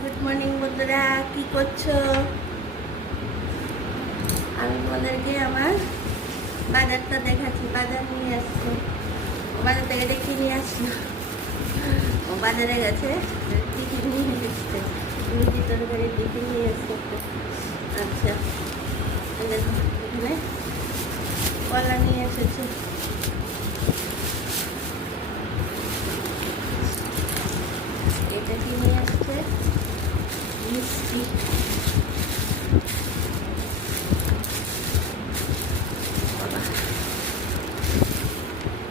Good morning বন্ধুরা, কি করছো? আমি তোমাদেরকে আমার বাজারটা দেখাচ্ছি। বাজার নিয়ে আসছে, বাজার থেকে দেখে নিয়ে আসলো। ও বাজারে গেছে, টিফিন নিয়ে এসছে, রুটি তরকারি টিফিন নিয়ে এসছে। আচ্ছা, দেখো এখানে কলা নিয়ে এসেছে। এটা কি নিয়ে আসছে? মিষ্টি।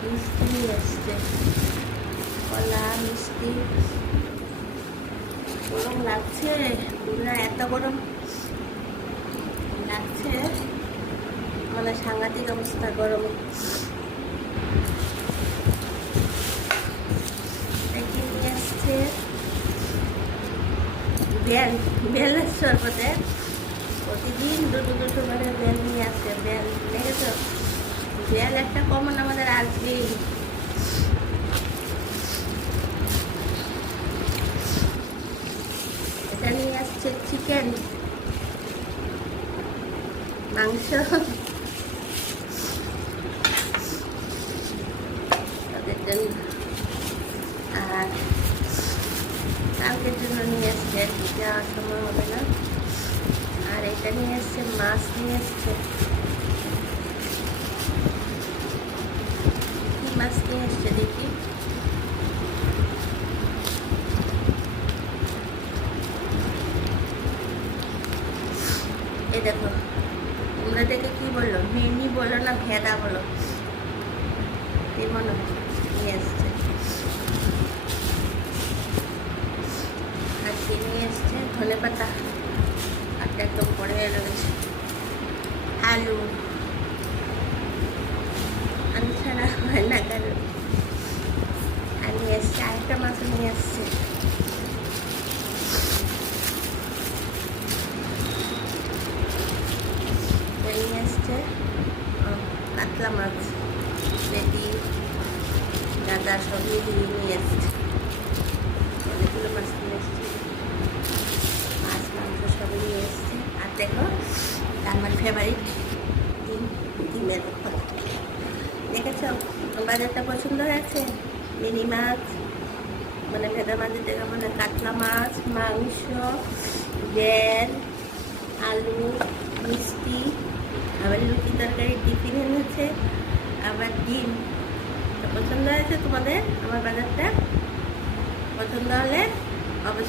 মিষ্টি নিয়ে আসছে, কলা মিষ্টি। গরম লাগছে না, এত গরম লাগছে মানে সাংঘাতিক অবস্থা গরম। কি নিয়ে আসছে? বেল, বেলের শরবতে প্রতিদিন দুটো দুটো করে বেল নিয়ে আসছে। বেল দেখেছ? বেল একটা কমন আমাদের আসবেই। এটা নিয়ে আসছে চিকেন, মাংস তাদের জন্য, আর কালকের জন্য নিয়ে আসছে, যাওয়ার সময় হবে না। আর এটা নিয়ে আসছে মাছ নিয়ে আসছে। কি মাছ নিয়ে আসছে দেখি? এই দেখো, তোমরা দেখে কি বললো? মিনি বলো না ভেদা বলো? এই মনে নিয়ে আসছে। আর কি নিয়ে এসছে? ধনে পাতা, আটটা একদম পরে রয়েছে। আলু, আলু ছাড়া হয় না কারণ। আর নিয়ে এসছে আরেকটা মাছ নিয়ে আসছে। নিয়ে আসছে কাতলা মাছ, পেটি, গাদা সব মিলিয়ে নিয়ে এসছে। অনেকগুলো মাছ নিয়ে এসছে, মাছ মাংস সবই নিয়ে এসছে। আর দেখো আমার ফেভারিট ডিম, ডিমের উপর দেখেছ? বাজারটা পছন্দ হয়েছে। মিনি মাছ মানে ভেদা মাছের থেকে মানে কাতলা মাছ, মাংস, বেল, আলু, মিষ্টি, আবার রুটি তরকারি টিফিন এনেছে, আবার ডিম। পছন্দ হয়েছে তোমাদের আমার বাজারটা? পছন্দ হলে অবশ্যই